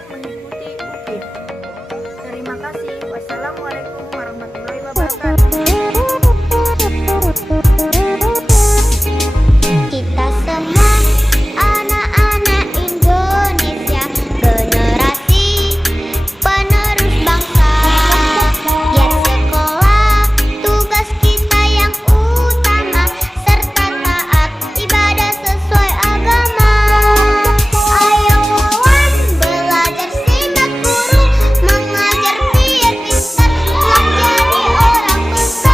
semangat mengikuti UKIP. Terima kasih. Wassalamualaikum warahmatullahi wabarakatuh. Kita semua anak-anak Indonesia, generasi penerus bangsa. Giat sekolah, tugas kita yang utama, serta taat ibadah sesuai agama. Ayo kawan, belajar simak guru, mengajar biar pintar, kelak jadi orang besar.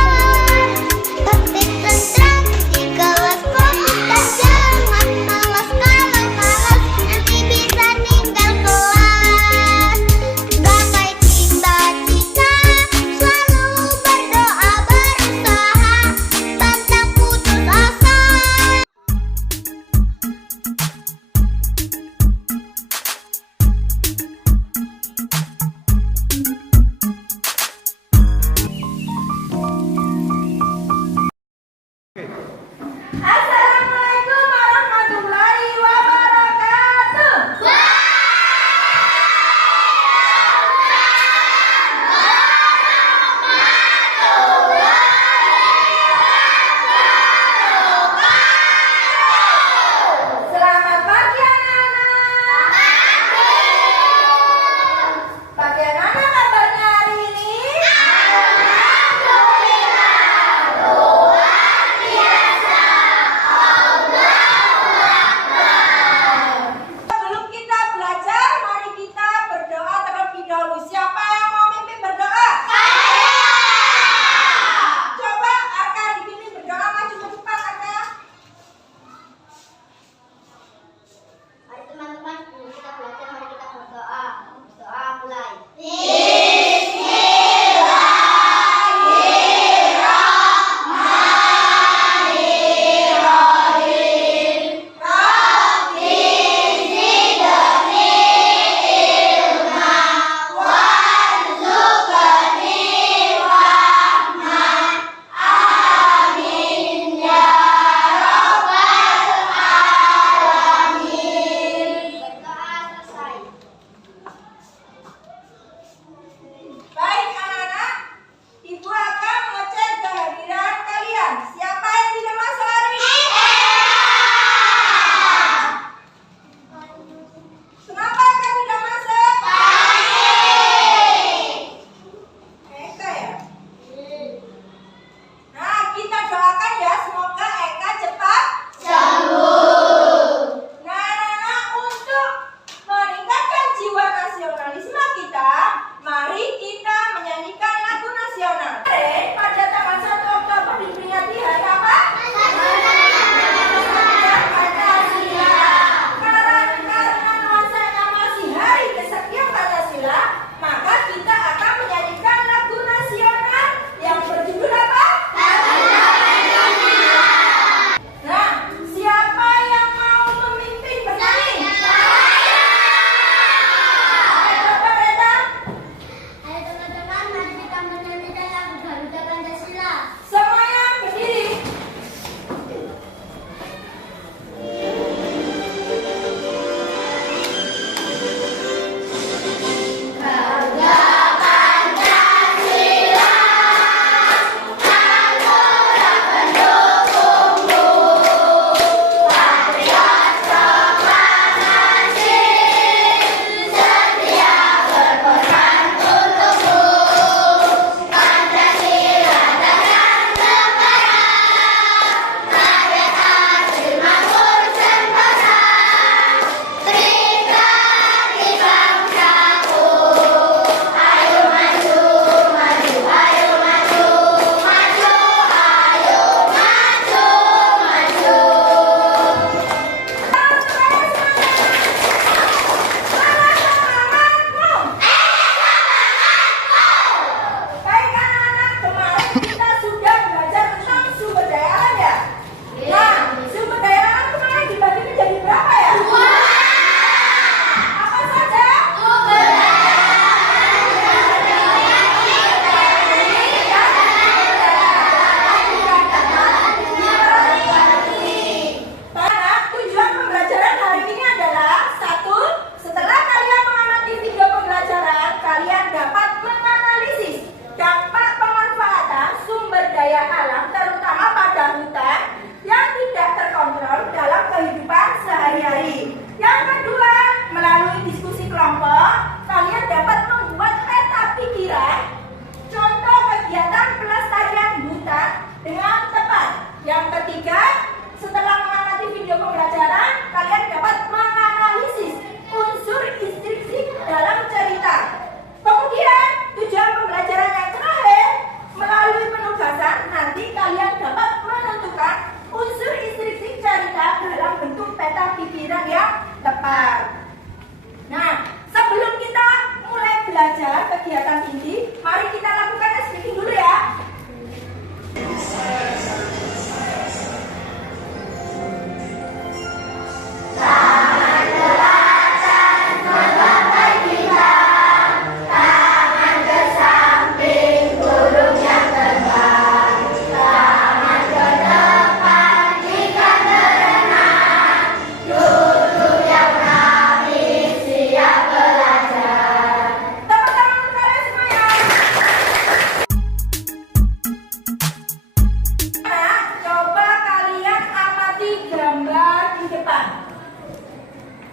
inti, mari kita lakukan speaking dulu ya.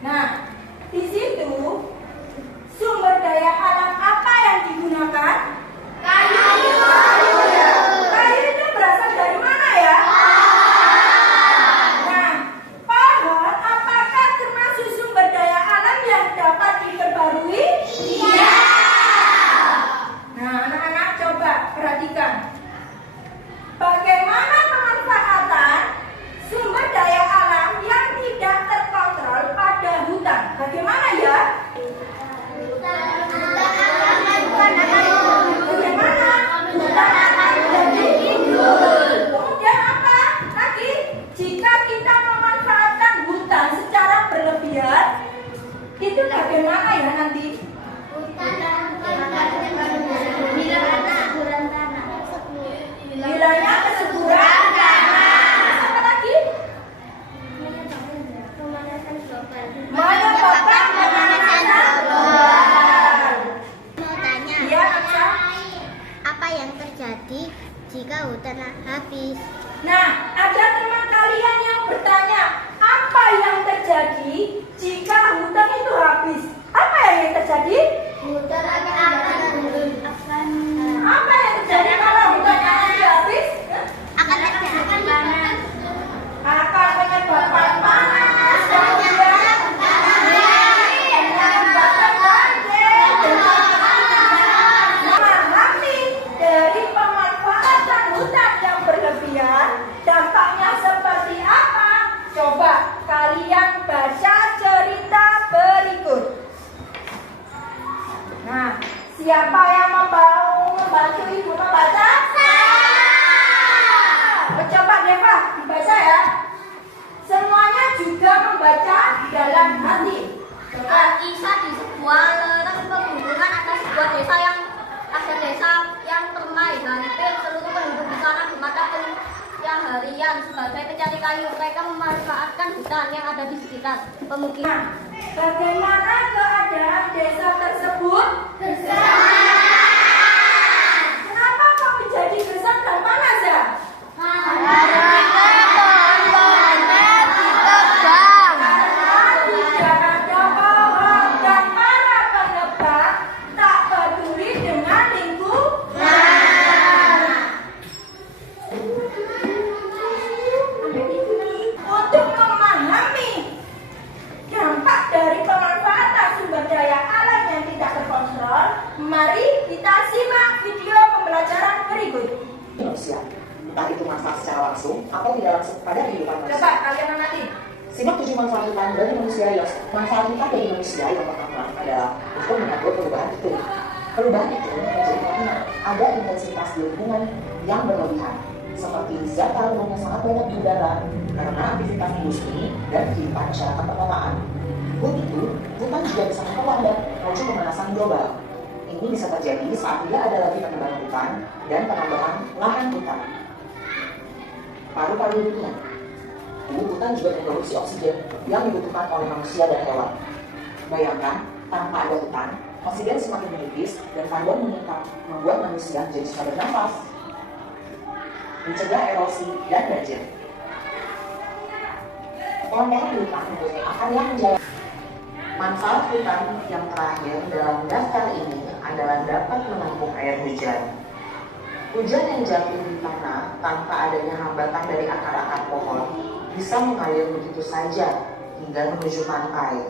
Nah, di situ sumber daya alam apa yang digunakan? Kayu. Kayu itu berasal dari mana ya? Nah, pohon apakah termasuk sumber daya alam yang dapat diperbarui? Iya. Nah, anak-anak coba perhatikan. Bagaimana pemanfaatan sumber daya alam yang tidak terkontrol pada hutan? Bagaimana ya? Bagaimana? Hutan akan menjadi gundul. Kemudian apa lagi? Jika kita memanfaatkan hutan secara berlebihan, itu bagaimana ya nanti? Nilainya kesuburan tanah. Apa lagi? Menyebabkan pemanasan global. Mau tanya, Iya, Aksa. apa yang terjadi jika hutan habis? Nah, ada teman kalian yang bertanya, apa yang terjadi jika hutan itu habis? Apa yang terjadi? Hutan akan turun. Apa yang terjadi kalau hutan itu habis? Akan terjadi panas. Akan menyebabkan panas, kemudian menyebabkan banjir. Memahami dari pemanfaatan hutan yang berlebihan, dampaknya seperti apa? Coba kalian baca cerita berikut. Nah, siapa yang membantu ibu membaca? Coba Deva, dibaca ya. Semuanya juga membaca dalam hati. Coba. Kisah di sebuah lereng pegunungan ada sebuah desa yang permai hampir seluruh penduduk di sana bermata pencarian harian sebagai pencari kayu. Mereka memanfaatkan hutan yang ada di sekitar pemukiman. Bagaimana keadaan desa tersebut? Kenapa kok menjadi gersang dan panas ya? Karena tidak ada pohon dan para penebang tak peduli dengan lingkungan. Untuk memahami dampak dari pemanfaatan sumber daya alam yang tidak terkontrol, mari kita simak video pembelajaran berikut. Manusia, entah itu manfaat secara langsung atau tidak langsung pada kehidupan manusia. Coba kalian amati. Simak 7 manfaat hutan bagi manusia yang manfaat hutan bagi manusia yang pertama adalah untuk mengatur perubahan iklim. Perubahan iklim menjadi karena ada intensitas di lingkungan yang berlebihan, seperti zat karbon yang sangat banyak di udara karena aktivitas industri dan kehidupan masyarakat perkotaan. Untuk itu, hutan juga bisa memperlambat laju pemanasan global. Ini bisa terjadi saat tidak ada lagi penebangan hutan dan penambahan lahan hutan. Paru-paru dunia. Hutan juga memproduksi oksigen yang dibutuhkan oleh manusia dan hewan. Bayangkan, tanpa ada hutan, oksigen semakin menipis dan karbon meningkat, membuat manusia menjadi susah bernafas. Mencegah erosi dan banjir. Pemanfaatan di hutan mempunyai akar yang menjauh. Manfaat hutan yang terakhir dalam daftar ini adalah dapat menampung air hujan. Hujan yang jatuh di tanah tanpa adanya hambatan dari akar-akar pohon bisa mengalir begitu saja hingga menuju pantai.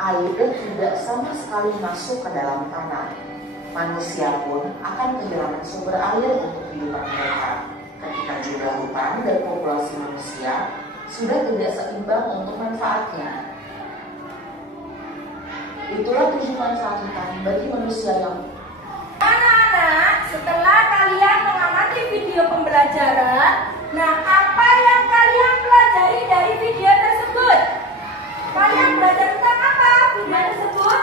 Air tidak sama sekali masuk ke dalam tanah. Manusia pun akan kehilangan sumber air untuk kehidupan mereka. Ketika jumlah hutan dan populasi manusia sudah tidak seimbang untuk manfaatnya. Itulah 7 manfaat hutan bagi manusia yang setelah kalian mengamati video pembelajaran, nah apa yang kalian pelajari dari video tersebut? Kalian belajar tentang apa video tersebut?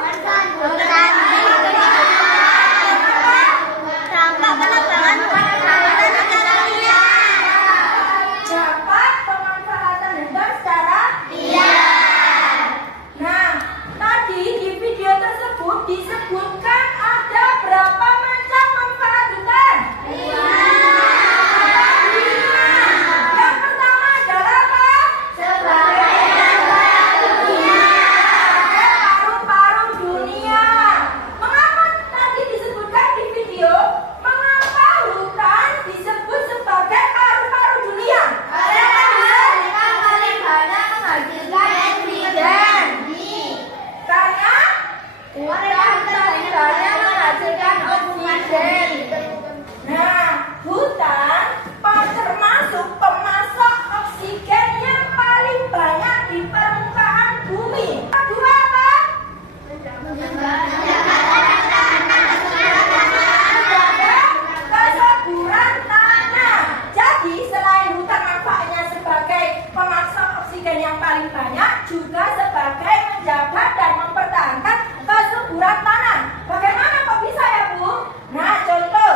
Dampak penebangan hutan secara liar. Dapat pemanfaatan hutan secara liar. Nah, tadi di video tersebut disebutkan ada berapa macam manfaat hutan? 5. Yang pertama adalah apa? Paru-paru dunia. Mengapa tadi disebutkan di video? Mengapa hutan disebut sebagai paru-paru dunia? Nah, hutan termasuk pemasok oksigen yang paling banyak di permukaan bumi. Kedua apa? Kesuburan tanah. Jadi selain hutan manfaatnya sebagai pemasok oksigen yang paling banyak, juga sebagai menjaga dan mempertahankan kesuburan tanah. Bagaimana kok bisa ya Bu? Nah, contoh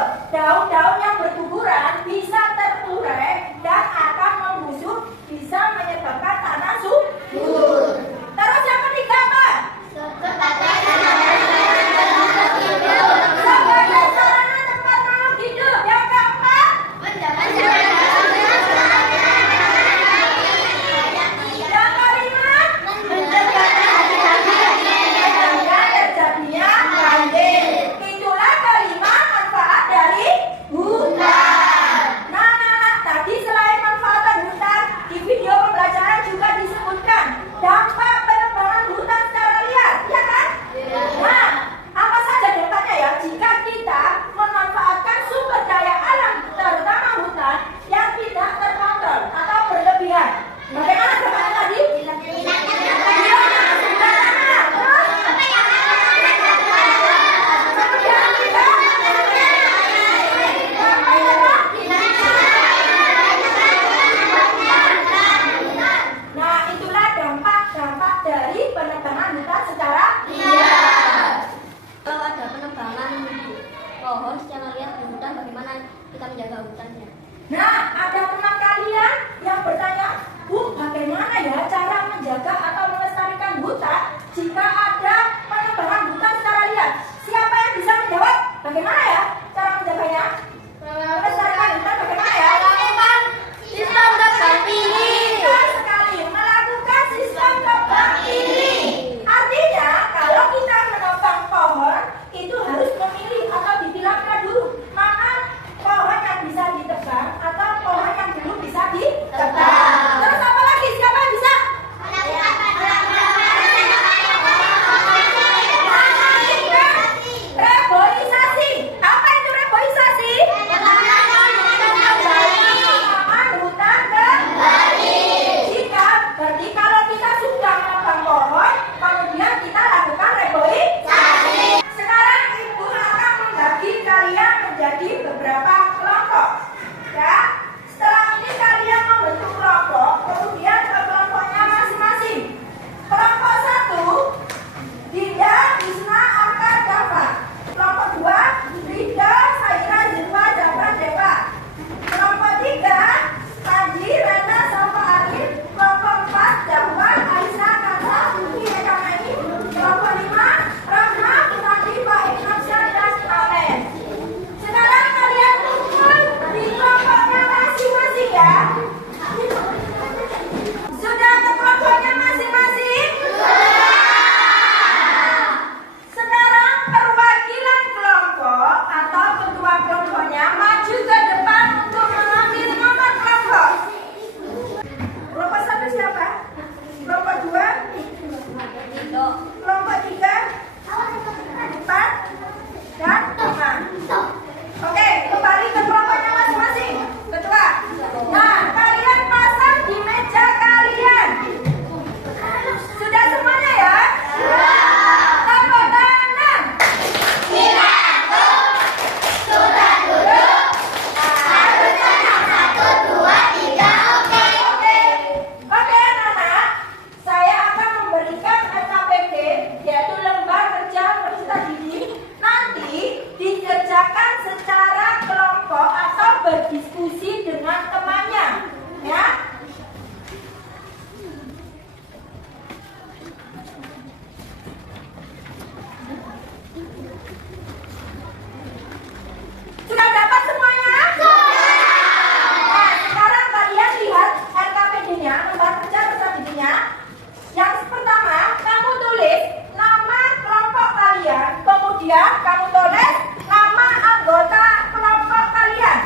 kalian, kemudian kamu tulis nama anggota kelompok kalian.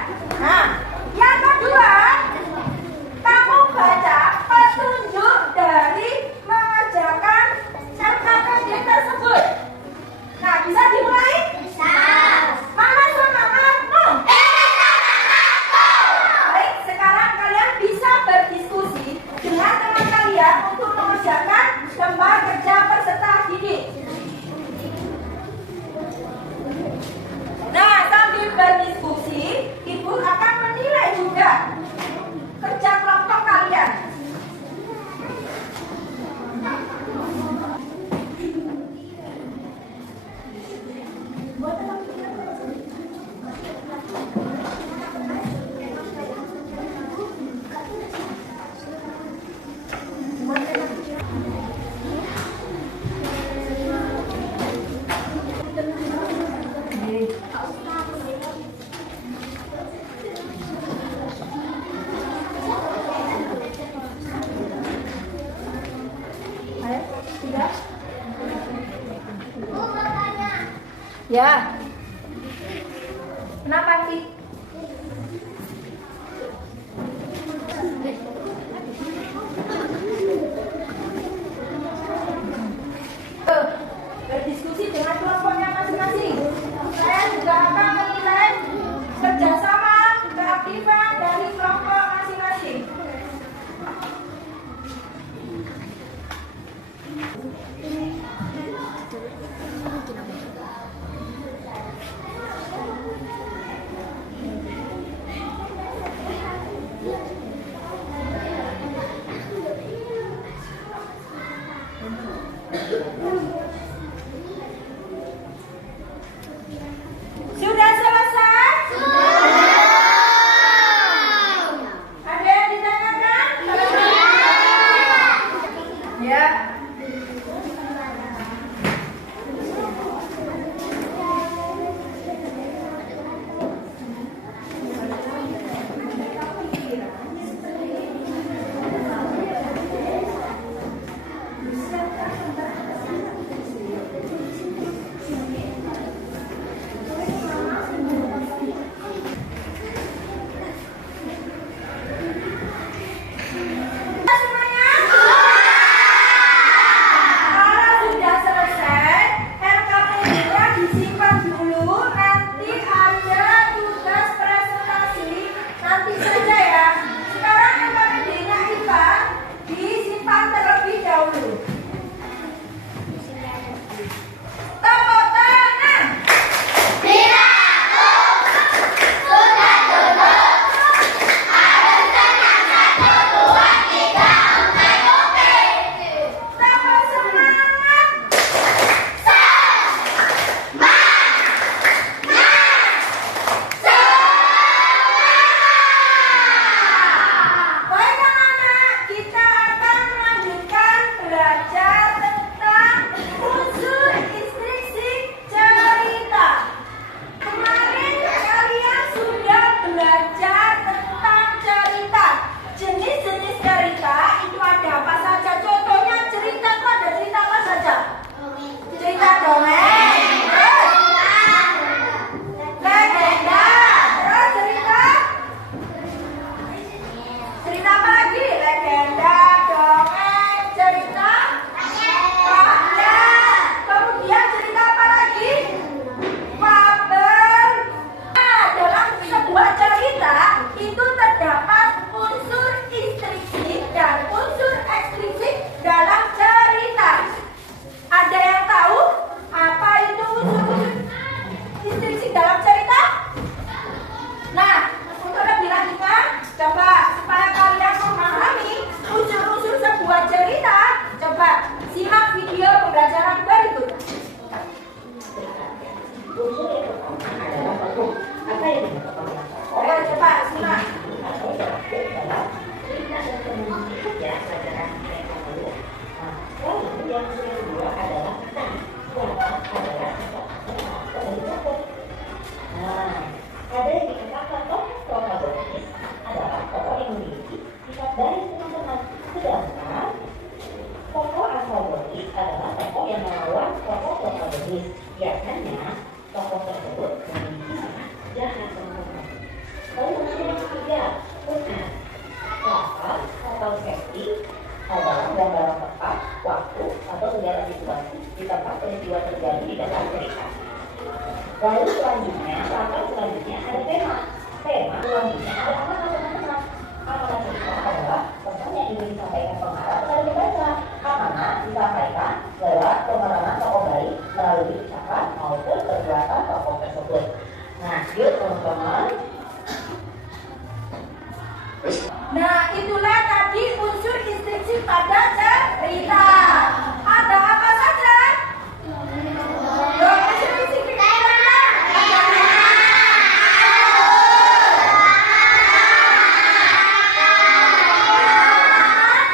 Nah, yang kedua, kamu baca petunjuk dari mengerjakan LKPD tersebut. Nah, bisa dimulai? Bisa. Mana semangat? Baik, sekarang kalian bisa berdiskusi dengan teman kalian untuk mengerjakan lembar kerja peserta didik. Nah, sambil berdiskusi, Ibu akan menilai juga kerja kelompok kalian. Ya. Kenapa sih? Berdiskusi dengan kelompoknya masing-masing. Saya juga akan menilai kerjasama, keaktifan dari kelompok masing-masing. Sudah selesai? Ada yang ditanyakan? Ya. Biasanya tokoh tersebut memiliki sifat jahat teman-teman. Lalu yang ketiga, bukan lafaz atau safety adalah gambaran tepat, waktu, atau segala situasi di tempat peristiwa terjadi di dalam cerita. Lalu selanjutnya, lafaz selanjutnya ada tema. Tema selanjutnya ada amanah teman-teman. Amanah cerita adalah pesan yang ingin disampaikan pengarang kepada pembaca. Amanah disampaikan lewat pemerangan tokoh baik melalui ucapan maupun perbuatan tokoh tersebut. Nah, yuk teman-teman. Nah, itulah tadi unsur instruksi pada cerita. Ada apa saja? Unsur instruksi cerita.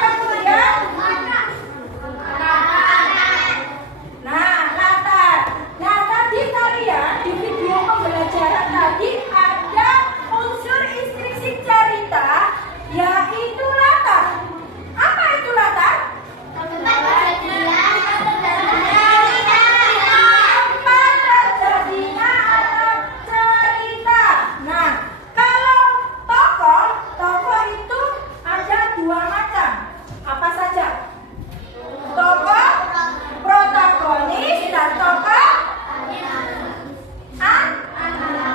Kemudian, nah, latar. Nah, tadi kalian di video pembelajaran tadi ada unsur instruksi cerita, yaitu latar. Apa itu latar? Tempat terjadinya ada cerita. Nah, kalau tokoh itu ada dua macam. Apa saja? Tokoh protagonis dan tokoh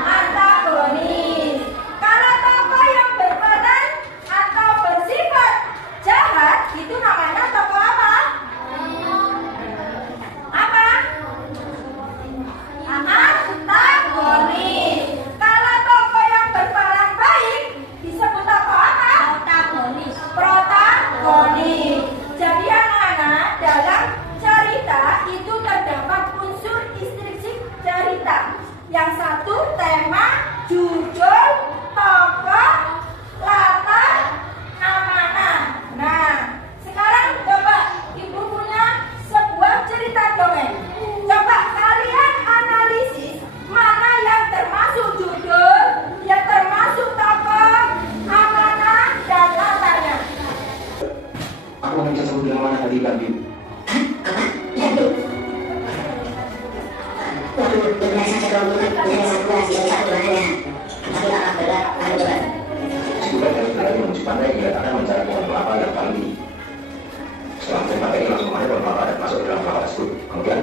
antagonis. Kalau tokoh yang berperan atau bersifat jahat itu namanya tokoh apa? Apa? Antagonis. Kalau tokoh yang berperan baik disebut tokoh apa? Protagonis. Jadi anak-anak, dalam cerita itu terdapat unsur instruksi cerita. Yang satu tema, judul, tokoh, latar, amanah. Nah, sekarang coba ibu punya sebuah cerita dongeng. Coba kalian analisis mana yang termasuk judul, yang termasuk tokoh, amanah, dan latarnya. Aku hanya bisa sebut dengan mana tadi Kak Biu. Si budak dari lagi menuju pantai dikatakan mencari pohon kelapa yang paling tinggi. Setelah mencari pantai ini langsung memanjat pohon kelapa dan masuk ke dalam kelapa tersebut. Kemudian,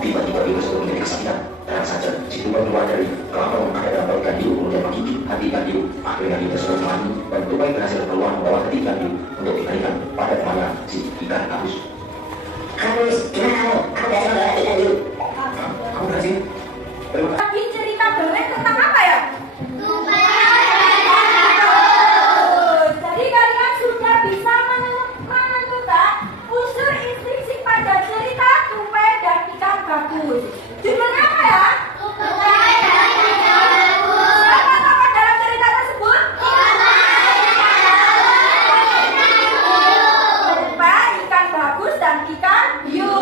tiba-tiba Biu tersebut menjadi kesakitan. Terang saja, si tupai keluar dari kelapa memakai dalam perut ikan Biu, kemudian menggigit hati ikan Biu. Akhirnya Biu tersebut mati dan tupai berhasil keluar membawa hati ikan Biu untuk dikembalikan pada temannya si ikan Kabus. Kabus, gimana kamu? Aku berhasil membawa hati ikan Biu. Kamu berhasil? Terima kasih. Tadi cerita dongeng tentang apa ya? Jadi kalian sudah bisa menentukan unsur instruksi pada cerita tupai dan ikan bagus. Judulnya apa ya? Siapa tokoh dalam cerita tersebut? Tupai, ikan bagus, dan ikan hiu.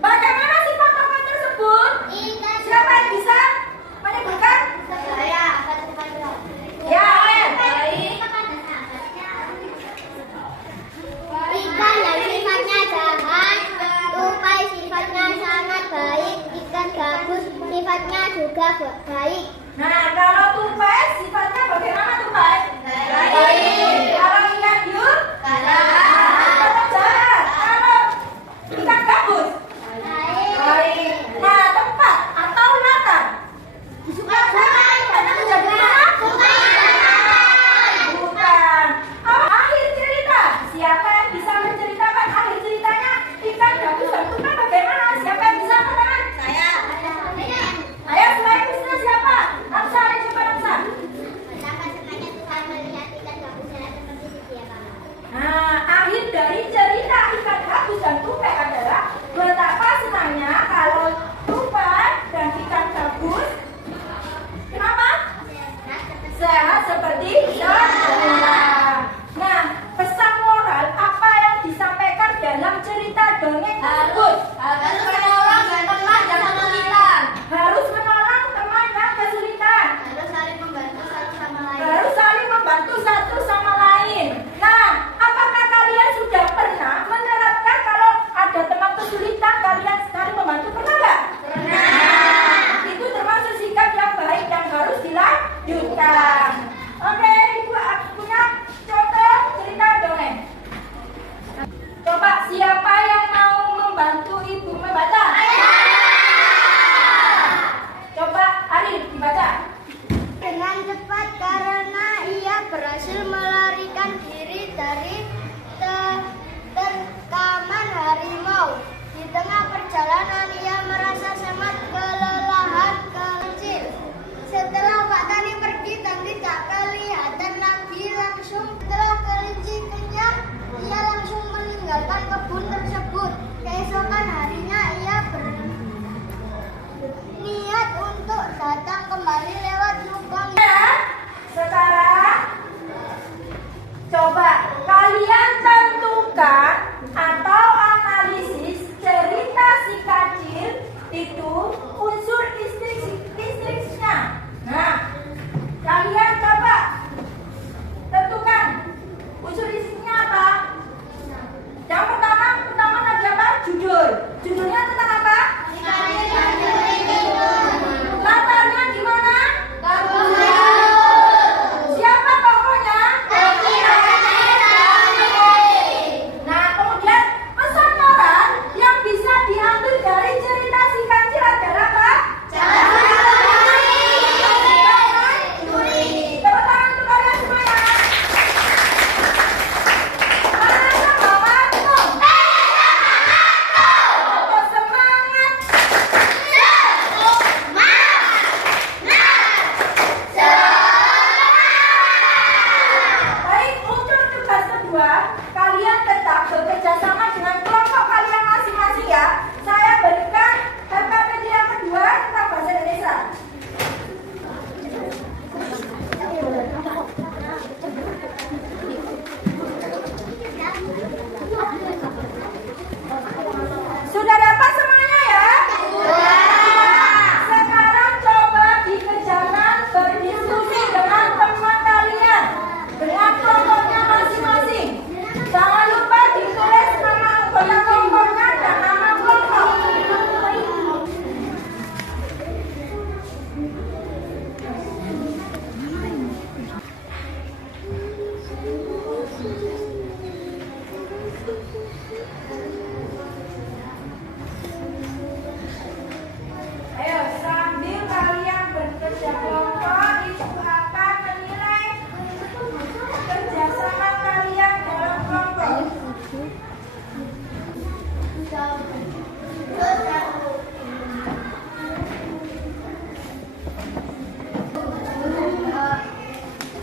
Bagaimana sifat tokoh tersebut? Siapa yang bisa menyebutkan? Ya, Ikan yang sifatnya jahat, tupai sifatnya sangat baik, ikan gabus sifatnya juga baik. Nah, kalau tupai sifatnya bagaimana tupai? Baik. Kalau ikan hiu? Tetap jahat. Kalau ikan gabus? Baik. Nah, tempat atau latar? Bukan. Karena terjadi mana? Bukan. Akhir cerita. Siapa yang bisa menceritakan akhir ceritanya? Ikan gabus dan tupai bagaimana? Siapa yang bisa katakan? Ayo, selain Krisna siapa? Aksa, ayo coba Aksa. Betapa senangnya Tuhan melihat ikan gabus jalan seperti sedia kalah. Nah, akhir itu unsur listriknya. Nah, kalian coba tentukan unsur listriknya apa? Yang pertama tadi apa? Judulnya tentang apa? Latarnya di mana? Siapa tokohnya? Nah, kemudian pesan moral yang bisa diambil dari cerita si kancil adalah apa? Tepuk tangan untuk kalian semuanya. Mana bawamu? Oh, semangat. Baik, untuk tugas kedua, kalian tetap bekerja sama dengan kelompok kalian masing-masing ya. Saya berikan LKPD yang kedua tentang bahasa Indonesia. Sudah dapat semuanya ya? Sekarang coba dikerjakan berdiskusi dengan teman kalian, dengan kelompoknya masing-masing. Jangan lupa ditulis nama anggota kelompoknya dan nama kelompok. Ayo, sambil kalian bekerja kelompok, itu akan menilai kerjasama kalian dalam kelompok.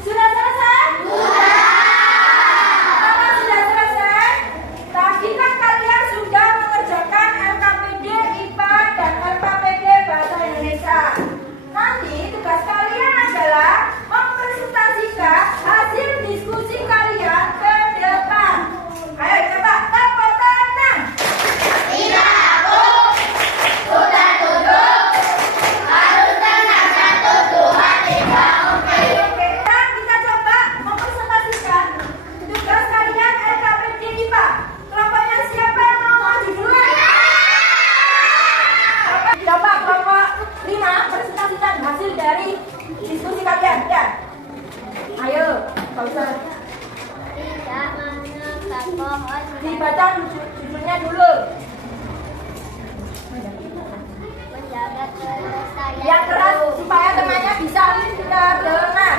Sudah selesai? Apa sudah selesai? Tadi kan kalian sudah mengerjakan LKPD IPA dan LKPD Bahasa Indonesia. Nanti tugas kalian adalah mempresentasikan hasil diskusi kalian ke depan. Ayo coba tepuk tangan. Oke, sekarang kita coba mempresentasikan tugas kalian LKPD IPA. Kelompoknya siapa yang mau maju duluan? Coba kelompok 5 presentasikan hasil dari diskusi kalian ya. Ayo, nggak usah Tidak menekan pohon dibaca judulnya dulu. menjaga kelestarian Yang keras supaya temannya bisa terdengar.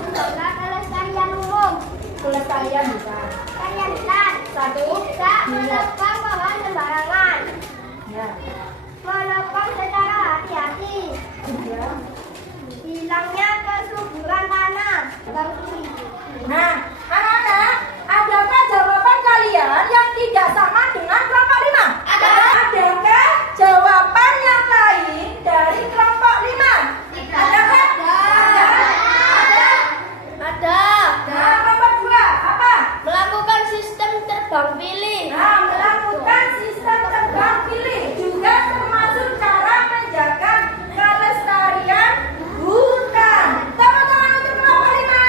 menjaga kelestarian umum. Kelestarian bisa. Kalian hutan. 1, Tidak menebang pohon sembarangan. ya. Menebang secara hati-hati. Ya. Hilangnya kesuburan tanah. Nah, anak-anak, adakah jawaban kalian yang tidak sama dengan kelompok 5? Adakah jawaban yang lain dari kelompok 5? Adakah? Ada. Nah, kelompok 2 apa? Melakukan sistem terbang pilih. Nah, melakukan sistem terbang pilih juga termasuk cara menjaga kelestarian hutan. Tepuk tangan untuk kelompok 5.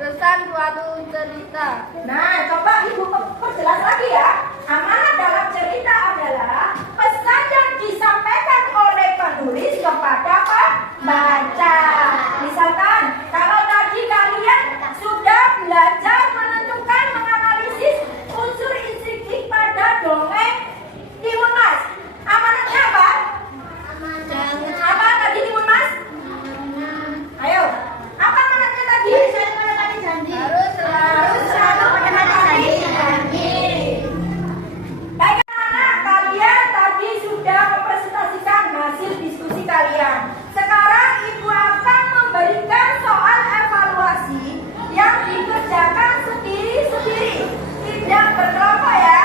Pesan suatu cerita. Nah, coba Ibu perjelas lagi ya. Amanat dalam cerita adalah pesan yang disampaikan oleh penulis kepada pembaca. Misalkan, kalau tadi kalian sudah belajar menentukan menganalisis unsur intrigi pada dongeng Timun Mas. Amanatnya apa? Apa tadi Timun Mas? Ayo, apa amanatnya tadi? Harus selalu menepati janji. Bagaimana kalian tadi sudah mempresentasikan hasil diskusi kalian? Sekarang Ibu akan memberikan soal evaluasi yang dikerjakan sendiri-sendiri, tidak berkelompok ya.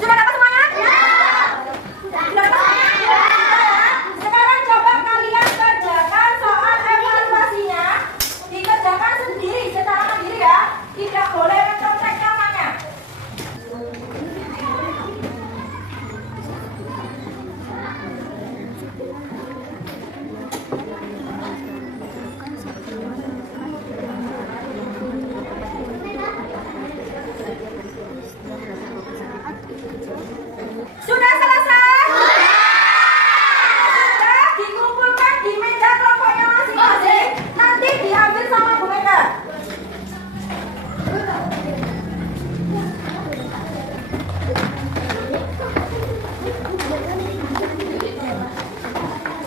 Sudah dapat semuanya? Ya. Sudah dapat semuanya? Ya. Sekarang coba kalian kerjakan soal evaluasinya. Dikerjakan sendiri, secara mandiri ya. Tidak boleh mencontek namanya. Sudah selesai? Sudah dikumpulkan di meja kelompoknya masing-masing. Nanti diambil sama Bu Mega.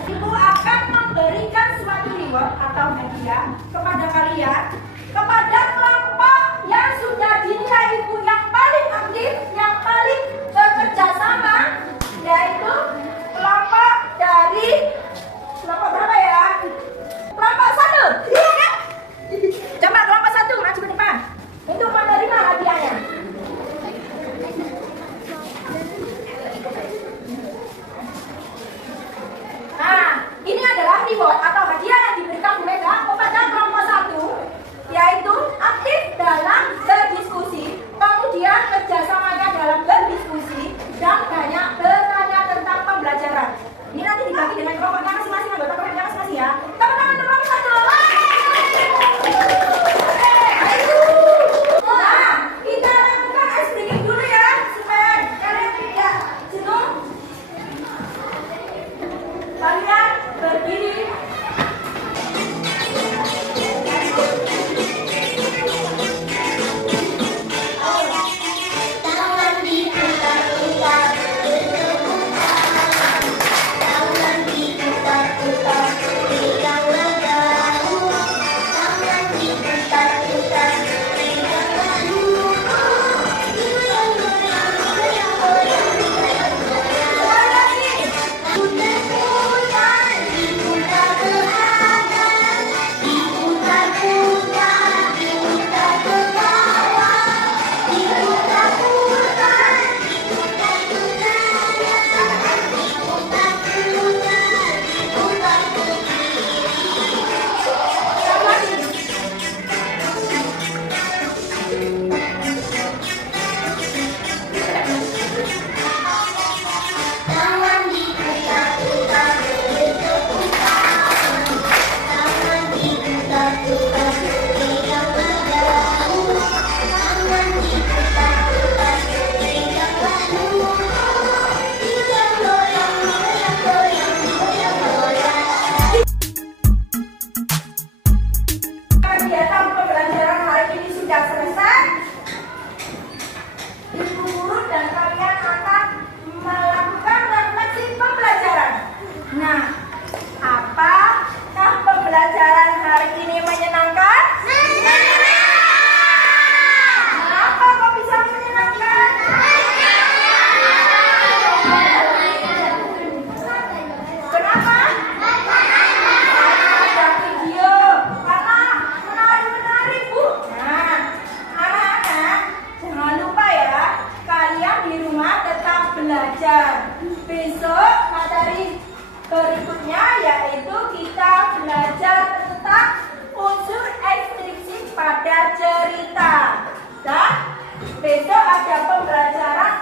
Ibu akan memberikan suatu reward atau hadiah kepada kalian, kepada kelompok yang sudah dinilai Ibu yang paling aktif, yang paling bekerja sama, yaitu kelompok dari kelompok berapa ya? Kelompok 1, iya kan? Coba kelompok 1 maju ke depan untuk menerima hadiahnya. Nah, ini adalah reward atau hadiah yang diberikan Bu Mega kepada kelompok 1, yaitu aktif dalam berdiskusi, kemudian kerjasamanya dalam berdiskusi, dan banyak bertanya tentang pembelajaran. Ini nanti dibagi dengan kelompoknya masing-masing, anggota kelompoknya masing-masing ya. Tepuk tangan untuk kelompok 1. Nah, kita lakukan ice breaking dulu ya, supaya kalian tidak jenuh. Kalian berdiri. Kegiatan pembelajaran hari ini sudah selesai. Ibu guru dan kalian akan melakukan refleksi pembelajaran. Nah, apakah pembelajaran hari ini menyenangkan? Kenapa kok bisa menyenangkan? Kenapa? Ada video, karena menari-menari Bu. Nah, anak-anak jangan lupa ya, kalian di rumah tetap belajar. Besok materi berikutnya yaitu kita belajar tentang unsur ekspresi pada cerita. Dan besok ada pembelajaran